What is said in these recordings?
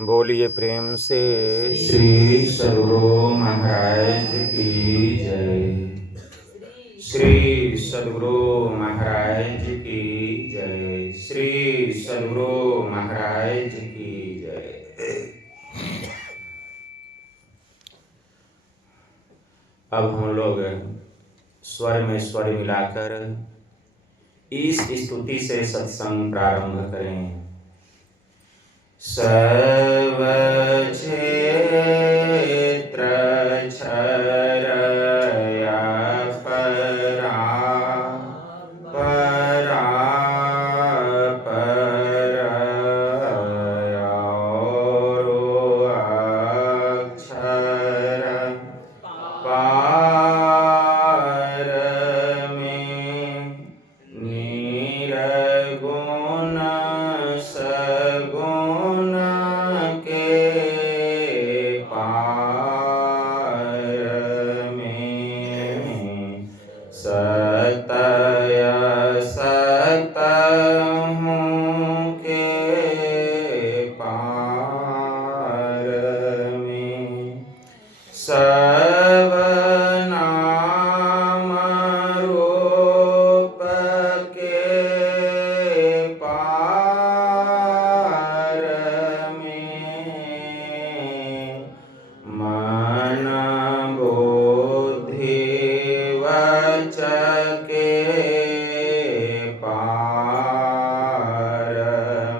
बोलिए प्रेम से श्री सद्गुरु महाराज की जय। श्री सद्गुरु महाराज की जय। श्री सद्गुरु महाराज की जय। अब हम लोग स्वर में स्वर मिलाकर इस स्तुति से सत्संग प्रारंभ करें। सर्व क्षेत्र क्षरया परा परा परया अक्षर पार में निर्गुण सगुण के पार में सतय सत हूँ के पार में सब नाम रूप के पार में मन बुद्धि वच के पार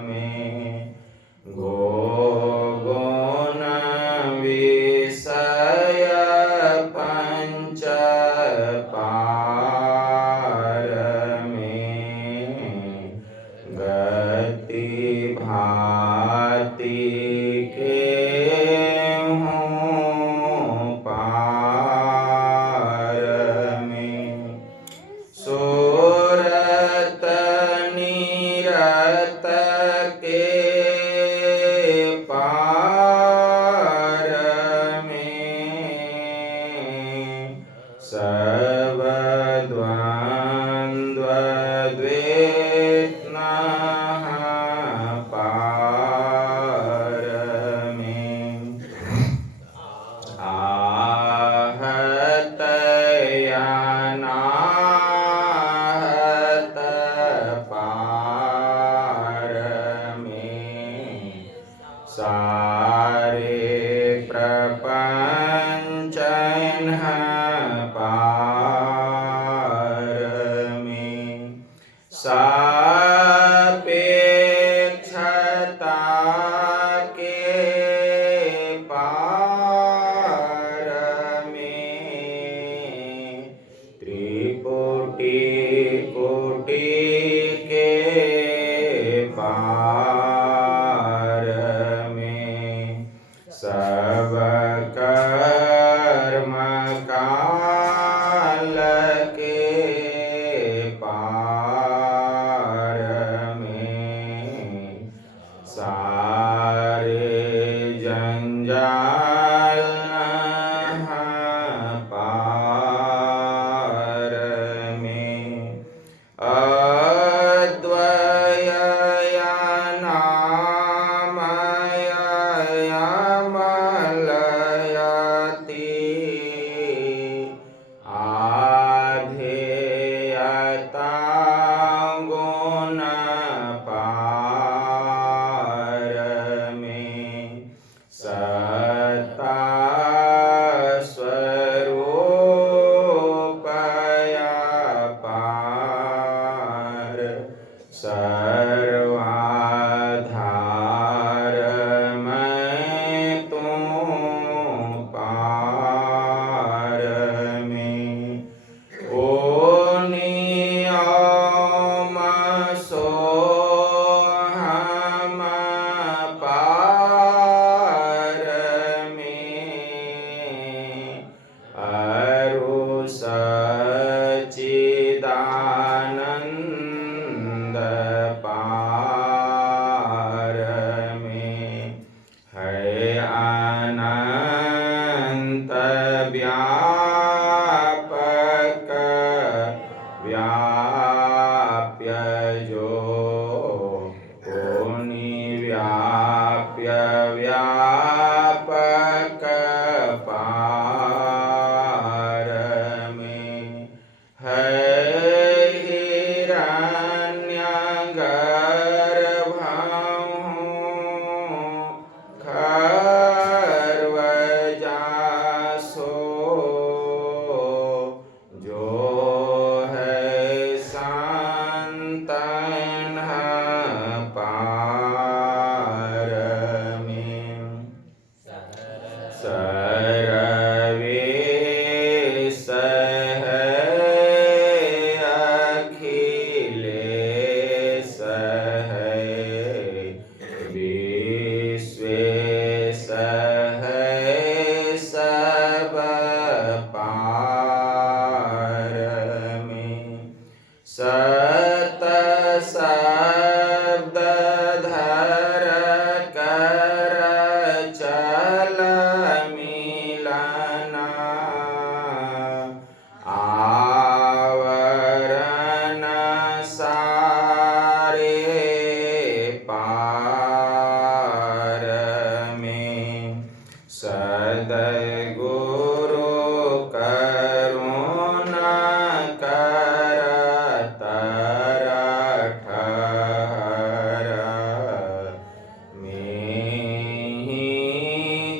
में गुण विषय पंच पार में गति भाति के हों पार में सूरत नीरत के पार में सब द्वंद्व द्वेष पार में आहत अनाहत पार में सारे प्रपंच पार में सापेक्षता के पार में त्रिकोटि कोटि के पार में सब कर्म काल के पार में सारे जंजाल पार में अद्वय नामय मलयति आधेयता गुण पार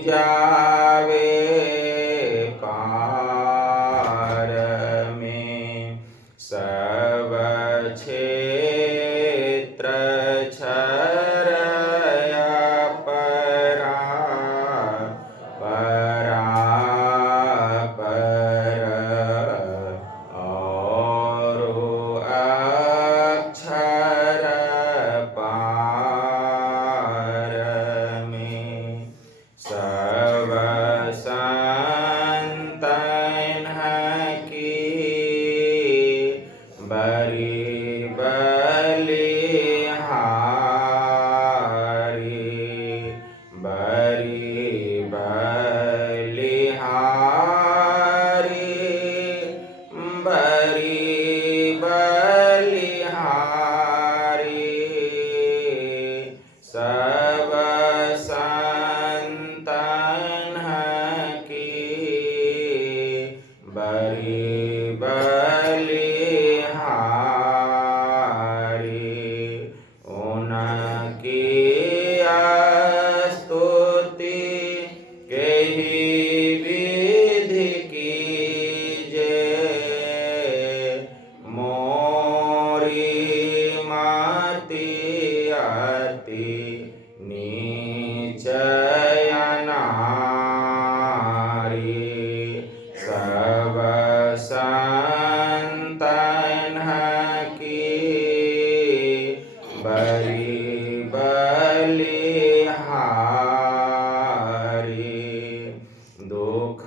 जावे पार में, सब क्षेत्र छरया परा परापर, और अक्षर पार में, सब संतन की बरी बलिहारी, बरी बलिहारी, बरी बलिहारी, सब संतन की बरी बलिहारी। उनकी स्तुति केहि विधि कीजे, मोरी मति अति नीच नारी, सब संतन की बरी बलिहारी। दुख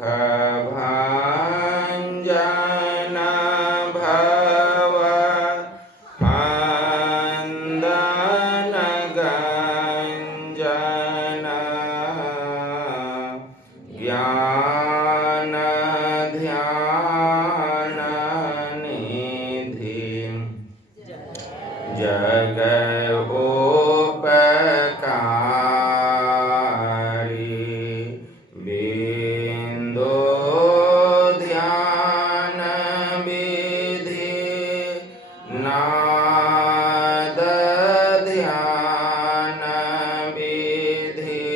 भंजन भव हंदन गंजन, ज्ञान ध्यान निधि, जग उपकारी, बिंदु ध्यान विधि, नाद ध्यान विधि,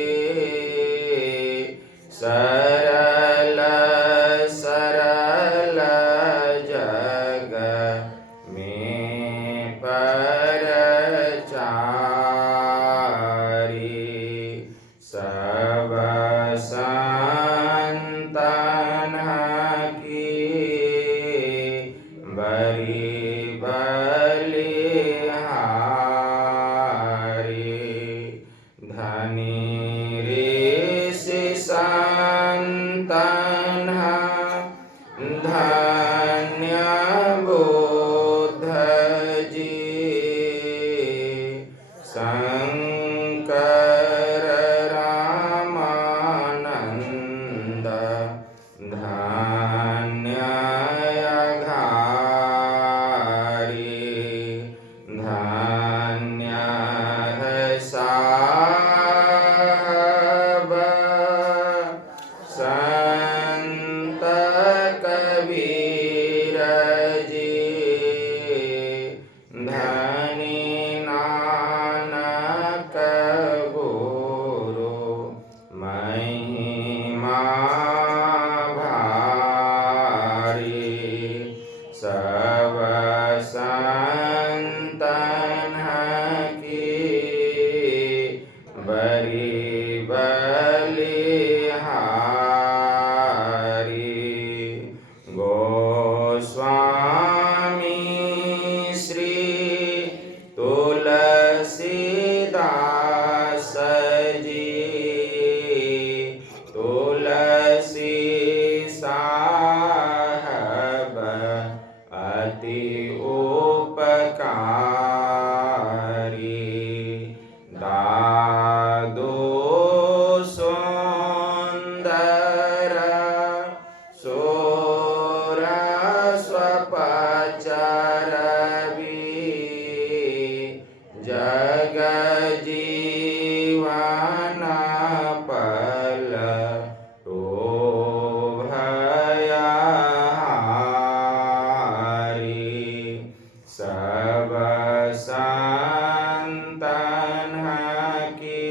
सरल सरल जग में परचारी, सब संतन की बरी बलिहारी। धनी ऋषि संतन धन्य बुद्ध जी, शंकर रामानंद धन्य अघारी, धन्य है साहब संत कबीर जी, धनी नानक गुरु महिमा भारी, सब संतन की बरी बलिहारी। गोस्वामी श्री तुलसीदास जी, तुलसी साहब अति उपकारी, दादू सुंदर सोरस्वपचरवि, जग जीवन पल टोभयहारी, सब संतन की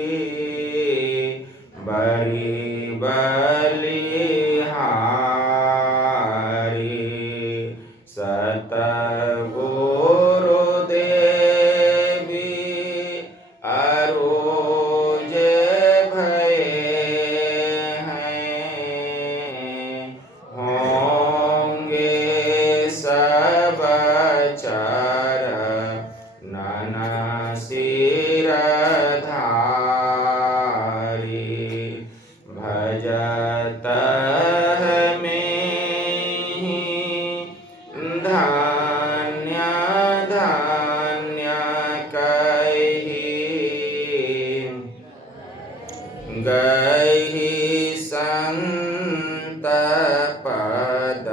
बरी गहि संत पद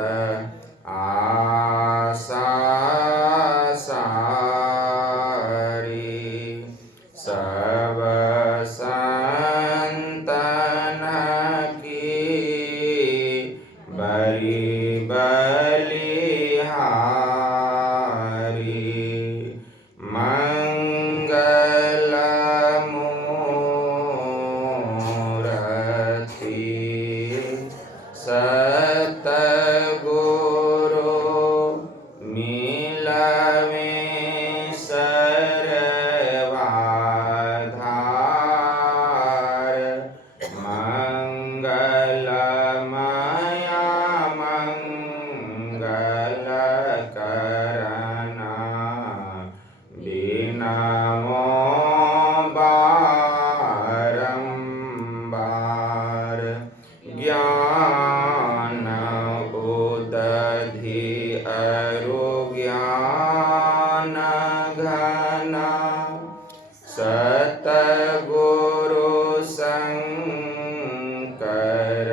आशा सारी। सब संतन की बड़ी बलिहारी। मंगल मूर्ति सतगुरु मिलवे सर्वाधार। मंगलमया मंगल करना बिनमो बारंबार। ज्ञान उदधि अरु ज्ञान घन सतगुरु शंकर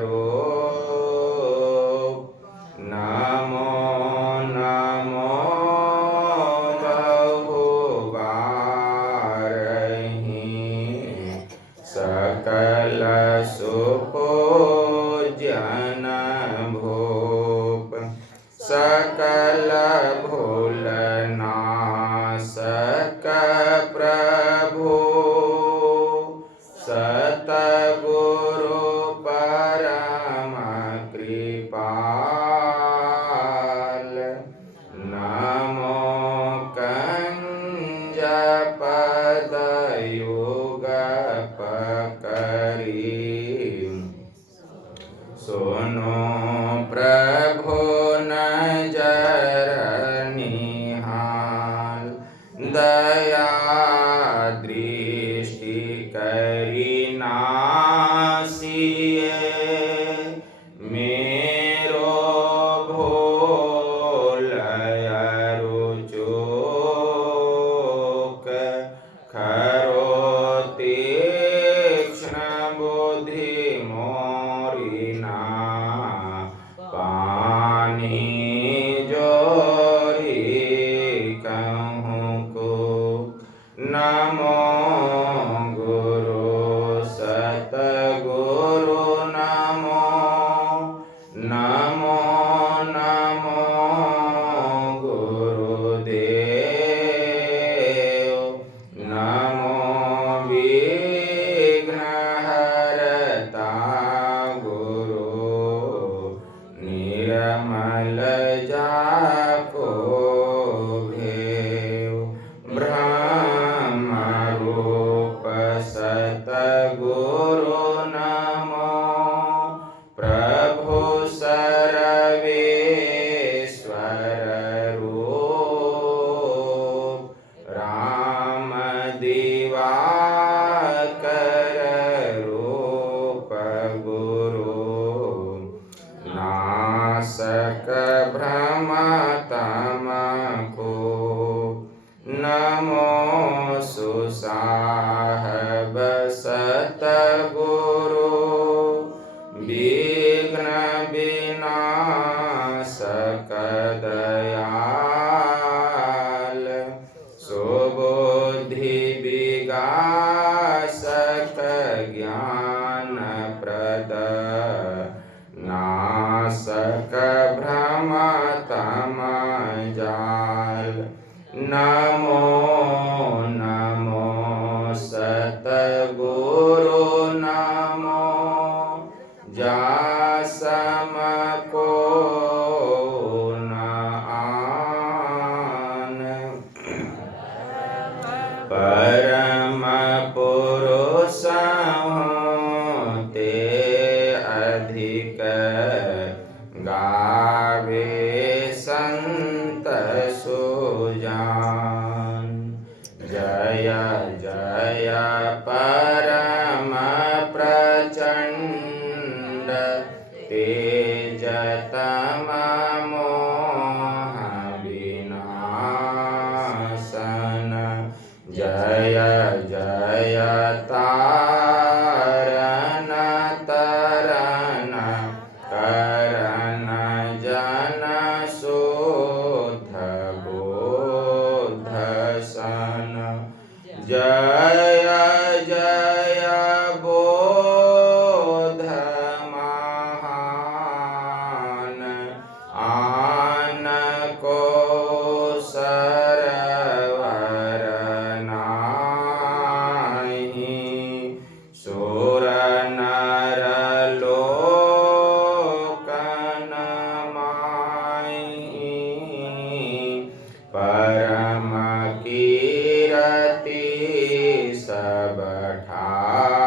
रूप। नमो नमो बहुबारहि सकल सुपूजन भूप। सकल भूल नाशक प्रभु सतगुरु परम कृपाल। नमो कंज पद युग पकरी। सुनो प्रभु नजर निहाल। दया दृष्टि करी नासिए। मेरो भूल अरु चूक खरो तीक्ष्ण बुद्धि मोरी ना पानी जोरी कहूँ को। नमो गुरु सतगुरु नमो नमो नमो गुरुदेव। नमो विघ्नहर्ता गुरु निर्मल जाको घेव। ब्रह्म रूप सतगुरु नमो प्रभु सर्वेश्वर रूप। राम दिवाकर रूप गुरु नाशक भ्रम तम को। नमो सुसाहब सतगुरु विघ्न विनाशक दयाल। सुबुद्धि विगासक ज्ञान प्रद नाशक भ्रम तम जाल। नमो नमो सतगुरु नमो जासम को न आन। परम पुरुष ते अधिक गावे संत सुजान। जय जय परम प्रचंड तेज तम मोह विनाशन। जय जय तार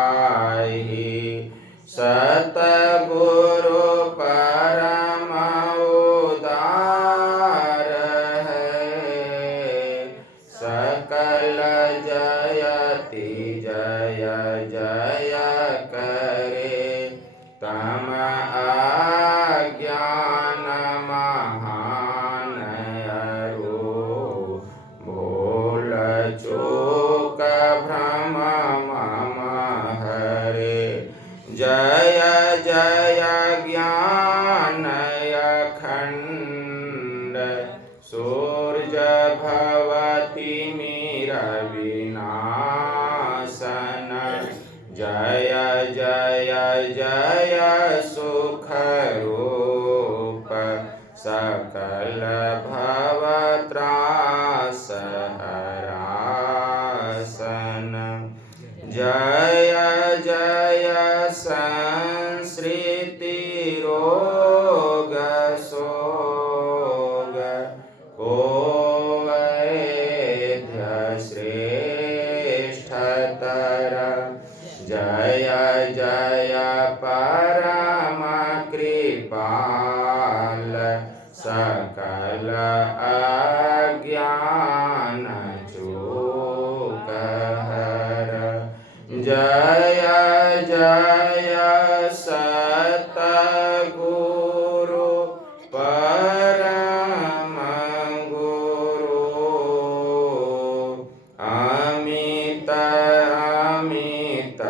पठाहि। सतगुरु परम उदार है, सकल जयति जय जय करे। तम अज्ञान महान अरु, भूल चूक भ्रम मम हरे। जय जय ज्ञान अखंड, सूर्य भवति मीर विनाशन। जय जय जय सुख रूप, सकल भव त्रास हरासन। जय जय संसृति रोग सोग, कोवैद्य श्रेष्ठतर। जय जय परम कृपाल, सकल अज्ञान चूक हर। जय जय सतगुरु परम गुरु, अमित अमित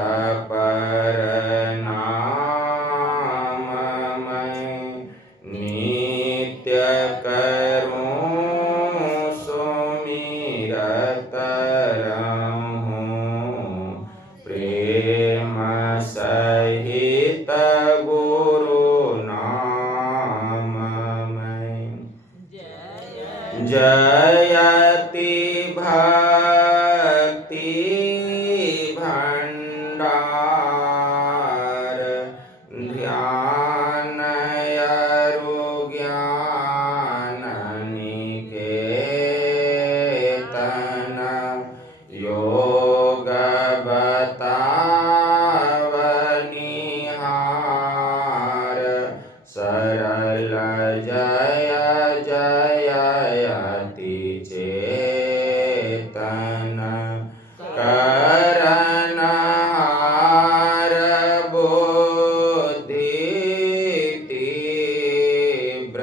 परनाममय। नित्य करूं सुमिरत रहूं, प्रेम सहित गुरु नाममय। जयति भक्ति भंडार, ध्यान अरु ज्ञान निकेतन। योग बतावनिहार, सरल जय जय अति चेतन। करनहार बुद्धि तीव्र,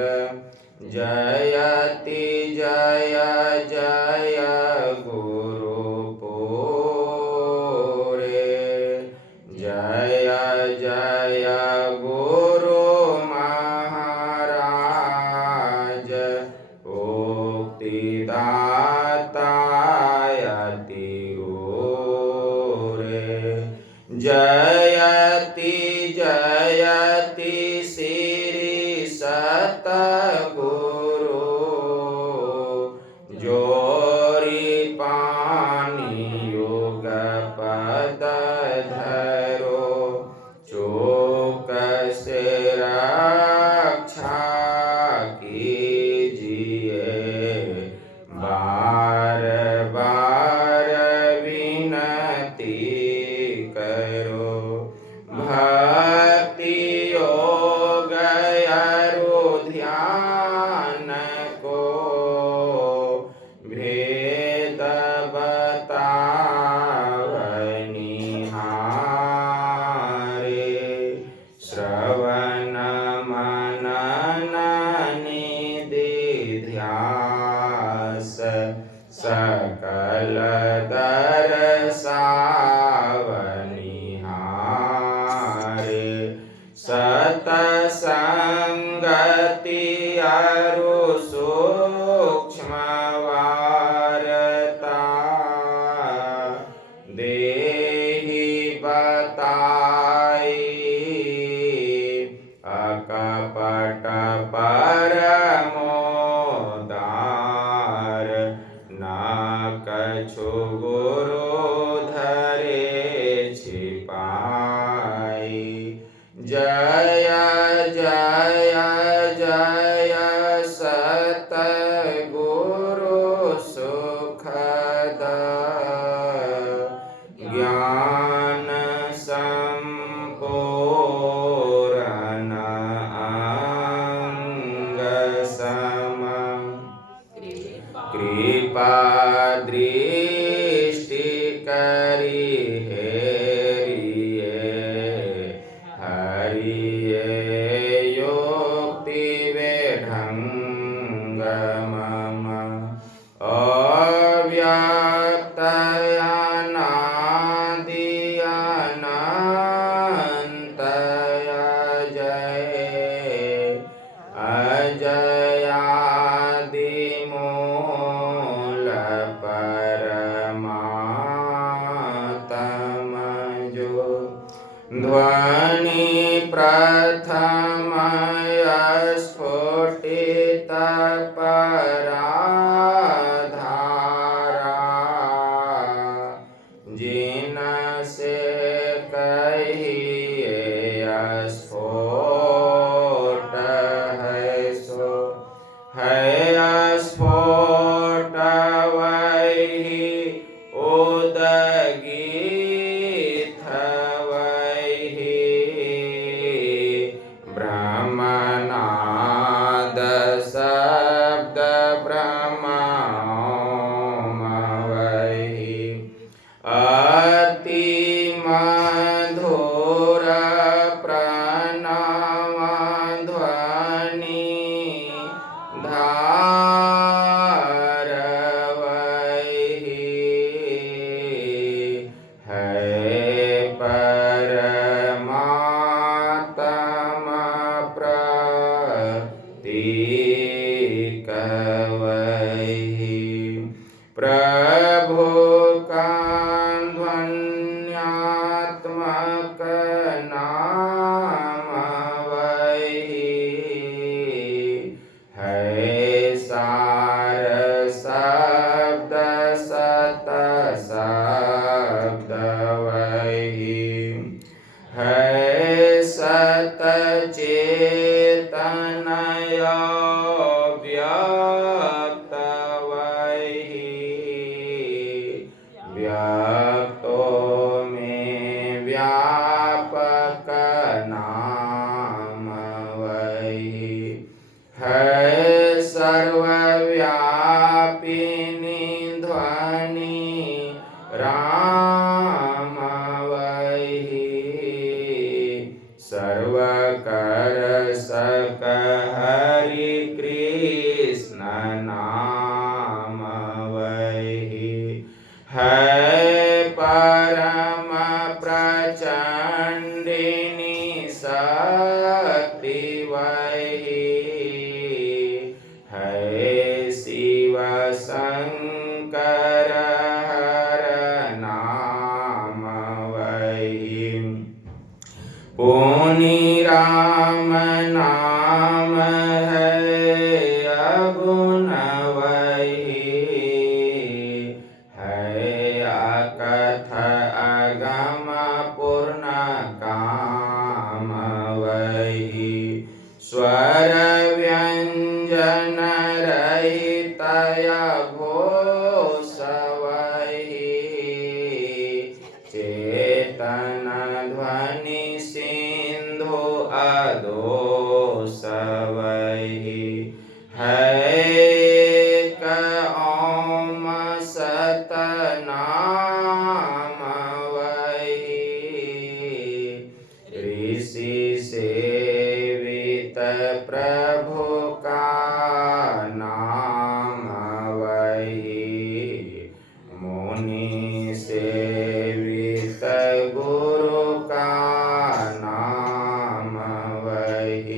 जयति जय जय गुरुपुरे। जय जय गुरु महाराज, मुक्तिदाता अति ऊरे। जयति जयति श्री सतगुरु, जोरी पानी योग पद धरो। चूक से रक्षा कीजिए, बार बार विनती करो। भक्ति योग अरु ध्यान को, भेद बतावनिहारे। श्रवण मनन निधिध्यास, सकल दर्शावनिहारे। सतसंगति अरु सूक्ष्म वारता, देहि बताई। अकपट परमोदार, ना कछु गुरु धरे छिपाई। जय जय जय सतगुरु सुखद, ज्ञान हेरिये हरिये योक्ति वे ढंग मम अव्यक्त अनादि अनंत अजयादि मूल परमात्म जो ध्वनि प्रथम स्फुटित पराधारा जिनसे कहिए स्फोट है स्फोट वही उदगीत वही ब्रह्मनाद शब्द ब्रह्म वही अति मधुर प्रणव ध्वनि धार वही है परमात्मा प्रतीक वही प्रभु का ध्वन्यात्मक नाम वही है सार शब्द सत शब्द वही है सत चेतन व्यक्त वही व्यक्तों में व्यापक नाम वही है सर्वव्यापिनी ध्वनि राम वही सर्वकर सक हरि कृष्ण नाम वही है परम प्रचंडिनी शक्ति वही है शिव शंकर हर नाम वही पुनि राम नाम है अगुण वही है अकथ अगम पूर्ण काम वही स्वर व्यंजन रहित घोष वही चेतन ध्वनि सिंधु अदोष वही है ओम सत नाम वही ऋषि सेवित प्रभु का नाम वही मुनि सेवित गुरु का नाम वही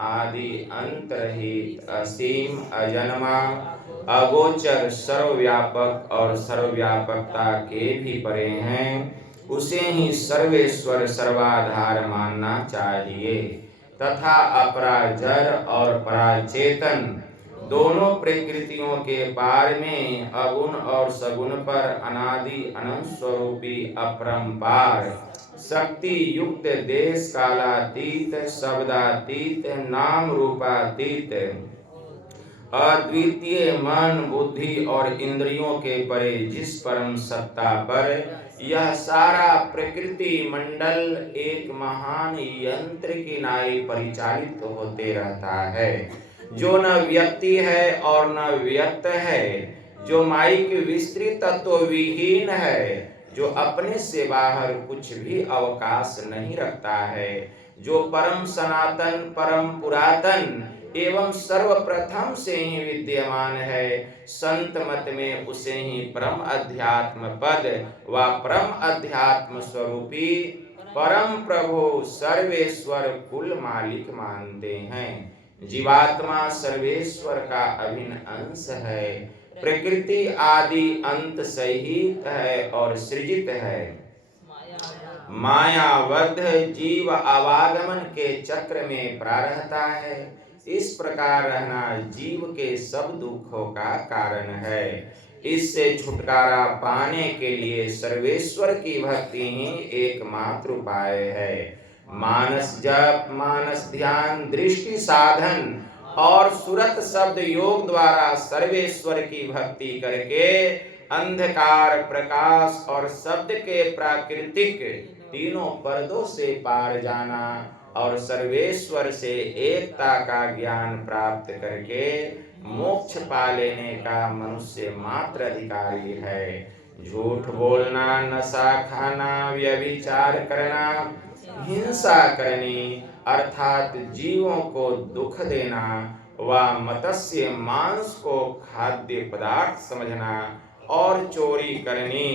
आदि अंत रहित असीम अजन्मा अगोचर सर्वव्यापक और सर्वव्यापकता के भी परे हैं, उसे ही सर्वेश्वर सर्वाधार मानना चाहिए तथा अपराजर और पराचेतन दोनों प्रकृतियों के पार में अगुण और सगुण पर अनादि अनंत स्वरूपी अपरंपार शक्ति युक्त देश कालातीत शब्दातीत नाम रूपातीत अद्वितीय मन बुद्धि और इंद्रियों के परे जिस परम सत्ता पर यह सारा प्रकृति मंडल एक महान यंत्र की नाई परिचालित होते रहता है, जो न व्यक्ति है और न व्यक्त है, जो माइक विस्तृत तत्व विहीन है, जो अपने से बाहर कुछ भी अवकाश नहीं रखता है, जो परम सनातन परम पुरातन एवं सर्वप्रथम से ही विद्यमान है। संत मत में उसे ही परम अध्यात्म पद व परम अध्यात्म स्वरूपी परम प्रभु सर्वेश्वर कुल मालिक मानते हैं। जीवात्मा सर्वेश्वर का अभिन्न अंश है, प्रकृति आदि अंत सहित है और सृजित है। मायाबद्ध जीव आवागमन के चक्र में प्रारहता है। इस प्रकार रहना जीव के सब दुखों का कारण है। इससे छुटकारा पाने के लिए सर्वेश्वर की भक्ति ही एकमात्र उपाय है। मानस जप, मानस ध्यान, दृष्टि साधन और सुरत शब्द योग द्वारा सर्वेश्वर की भक्ति करके अंधकार प्रकाश और शब्द के प्राकृतिक तीनों पर्दों से पार जाना और सर्वेश्वर से एकता का ज्ञान प्राप्त करके मोक्ष पा लेने का मनुष्य मात्र अधिकारी है। झूठ बोलना, नशा खाना, व्यभिचार करना, हिंसा करनी अर्थात जीवों को दुख देना व मत्स्य मांस को खाद्य पदार्थ समझना और चोरी करनी,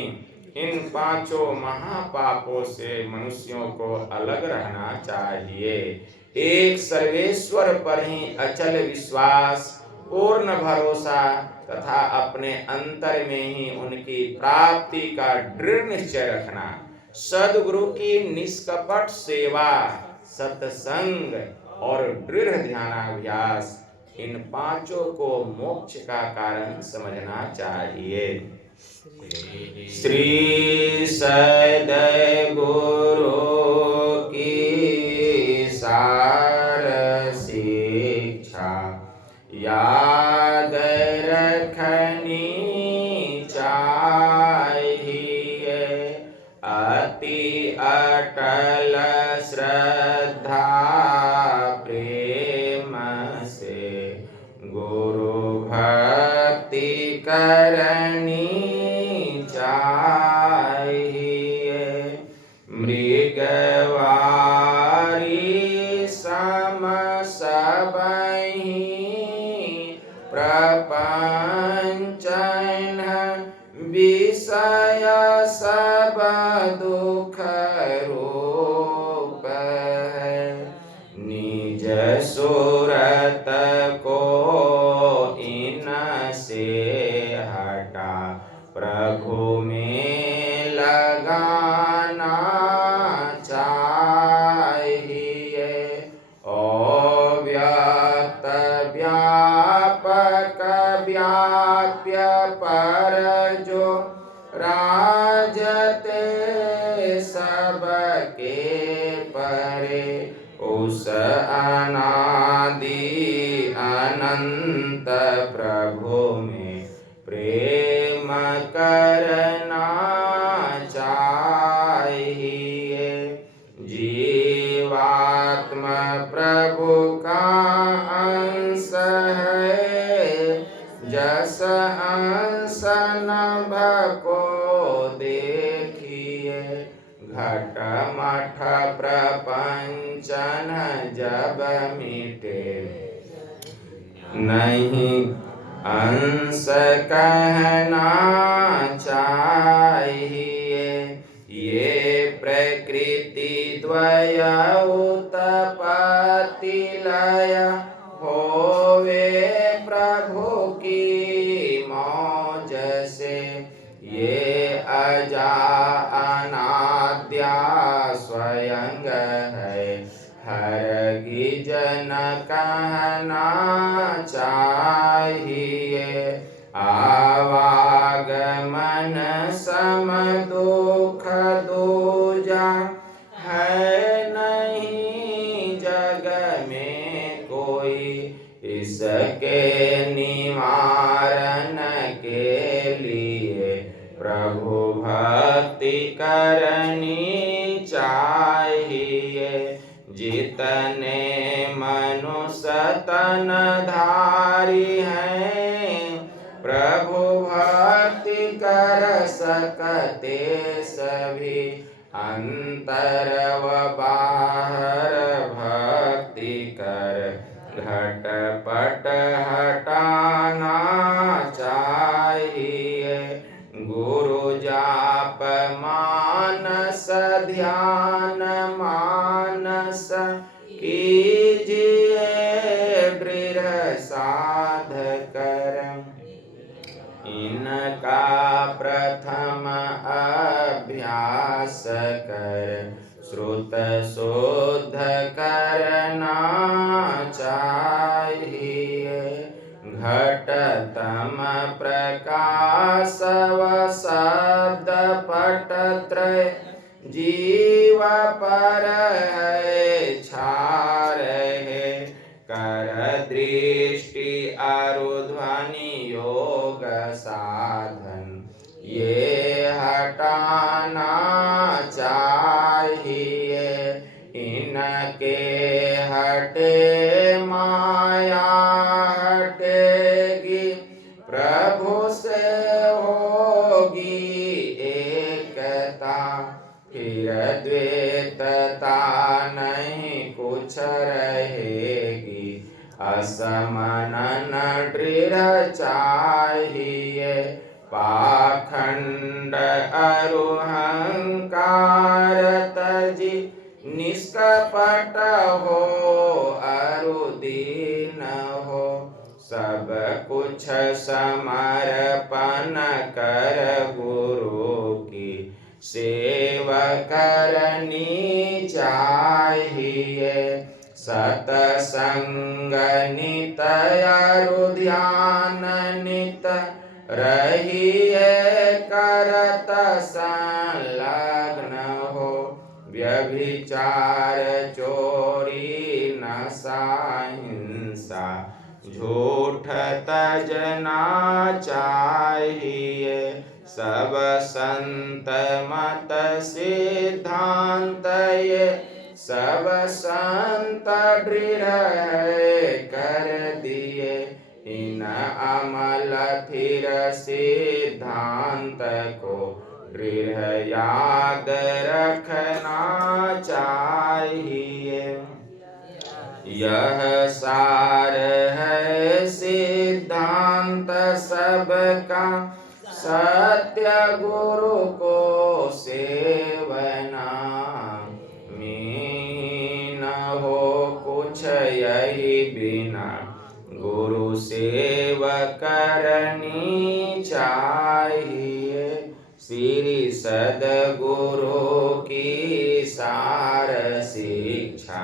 इन पांचों महापापों से मनुष्यों को अलग रहना चाहिए। एक सर्वेश्वर पर ही अचल विश्वास, पूर्ण भरोसा तथा अपने अंतर में ही उनकी प्राप्ति का दृढ़ निश्चय रखना, सद्गुरु की निष्कपट सेवा, सत्संग और दृढ़ ध्यानाभ्यास, इन पांचों को मोक्ष का कारण समझना चाहिए। श्री सद्गुरु की सार शिक्षा याद रखनी चाहिए। अति अटल श्रद्धा प्रेम से गुरु भक्ति करनी चाहिए। मृगवारी सम सबहि प्रपंचन विषय सब दुख रूप है। निज सूरत को इनसे हटा प्रभु में लगाना चाहिए। अव्यक्त व्यापक व्याप्य पर जो राजते सबके परे, उस अनादि अनंत प्रभु में प्रेम करना चाहिए। जीवात्मा प्रभु का अंश है, जस अंश नभ को देखिए। घट मठ प्रपंचन जब मिटे, नहीं अंश कहना चाहिए। ये प्रकृति द्वय उत्पत्ति हृदय होवे प्रभु की मौज से। ये अजा अनाद्या स्वयं है, हरगिज न कहना चाहिए। आवागमन सम दुख दूजा, है नहीं जग में कोई। इसके निवारण के लिए प्रभु भक्ति करनी चाहिए। जितने मनुष्य तन धारी हैं, प्रभु भक्ति कर सकते सभी। अंतर व बाहर भक्ति कर घटपट हटाना चाहिए। गुरु जाप मानस ध्यान मानस कीजिए दृढ़ साध कर। इनका प्रथम अभ्यास कर श्रुत शुद्ध करना चाहिए। घटतम प्रकाश व शब्द पटत्रय जीव पर है छा रहे। कर दृष्टि अरुध्वनि योग साधन ये हटाना चाहिए। इनके हटे माया हटेगी, प्रभु से होगी एकता। फिर द्वैतता नहीं कुछ रहेगी, असमनन दृढ़ चाहिए। पाखंड अरुहंकार तजी निष्कपट हो अरुदीन हो। सब कुछ समर्पण कर गुरु की सेवा करनी चाहिए। सतसंग नित अरु ध्यान नित रहिए करत संलग्न हो। व्यभिचार चोरी नशा हिंसा झूठ तजना चाहिए। सब संत मत सिद्धांत ये सब संत दृढ़ कर दिए। इन अमल थिर सिद्धांत को दृढ़ याद रखना चाहिए। यह सार है सिद्धांत सबका, सत्य गुरु को सेवना। मीन हो कुछ यही बिना, गुरु सेवा करनी चाहिए। श्री सद्गुरु की सार शिक्षा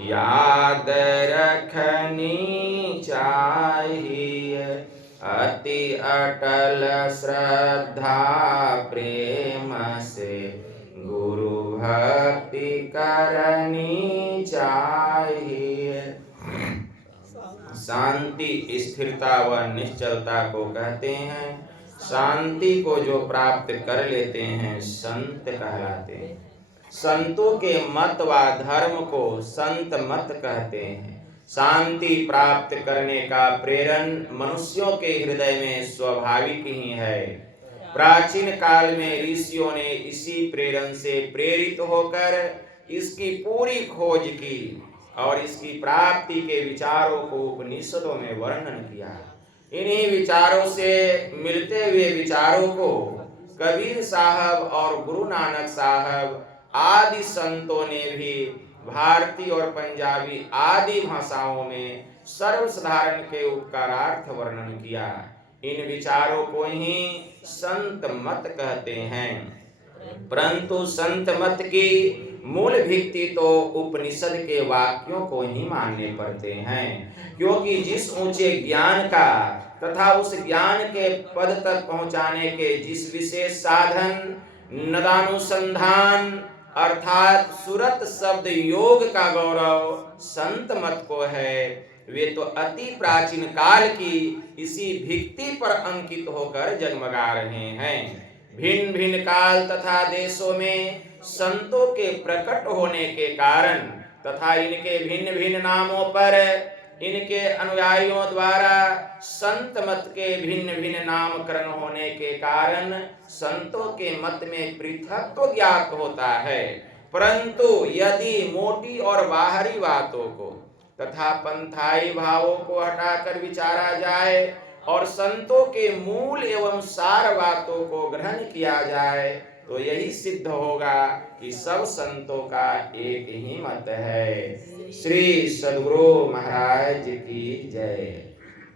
याद रखनी चाहिए। अति अटल श्रद्धा प्रेम से गुरु भक्ति करनी चाहिए। शांति स्थिरता व निश्चलता को कहते हैं। शांति को जो प्राप्त कर लेते हैं संत कहलाते हैं। संतों के मत व धर्म को संत मत कहते हैं। शांति प्राप्त करने का प्रेरण मनुष्यों के हृदय में स्वाभाविक ही है। प्राचीन काल में ऋषियों ने इसी प्रेरण से प्रेरित होकर इसकी पूरी खोज की और इसकी प्राप्ति के विचारों को उपनिषदों में वर्णन किया। इन्हीं विचारों से मिलते हुए विचारों को कबीर साहब और गुरु नानक साहब आदि संतों ने भी भारतीय और पंजाबी आदि भाषाओं में सर्वसाधारण के उपकारार्थ वर्णन किया। इन विचारों को ही संत मत कहते हैं। परंतु संत मत की मूल भित्ति तो उपनिषद के वाक्यों को ही मानने पड़ते हैं, क्योंकि जिस ऊंचे ज्ञान का तथा उस ज्ञान के पद तक पहुंचाने के जिस विशेष साधन नदानुसंधान अर्थात सुरत शब्द योग का गौरव संत मत को है, वे तो अति प्राचीन काल की इसी भित्ति पर अंकित होकर जगमगा रहे हैं। भिन्न भिन्न काल तथा देशों में संतों के प्रकट होने के कारण तथा इनके भिन्न भिन्न नामों पर इनके अनुयायियों द्वारा संत मत के भिन्न भिन्न नामकरण होने के कारण संतों के मत में पृथकत्व ज्ञात होता है। परंतु यदि मोटी और बाहरी बातों को तथा पंथाई भावों को हटाकर विचारा जाए और संतों के मूल एवं सार बातों को ग्रहण किया जाए तो यही सिद्ध होगा कि सब संतों का एक ही मत है। श्री सद्गुरु महाराज की जय।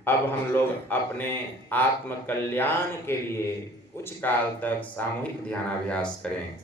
अब हम लोग अपने आत्म कल्याण के लिए कुछ काल तक सामूहिक ध्यानाभ्यास करें।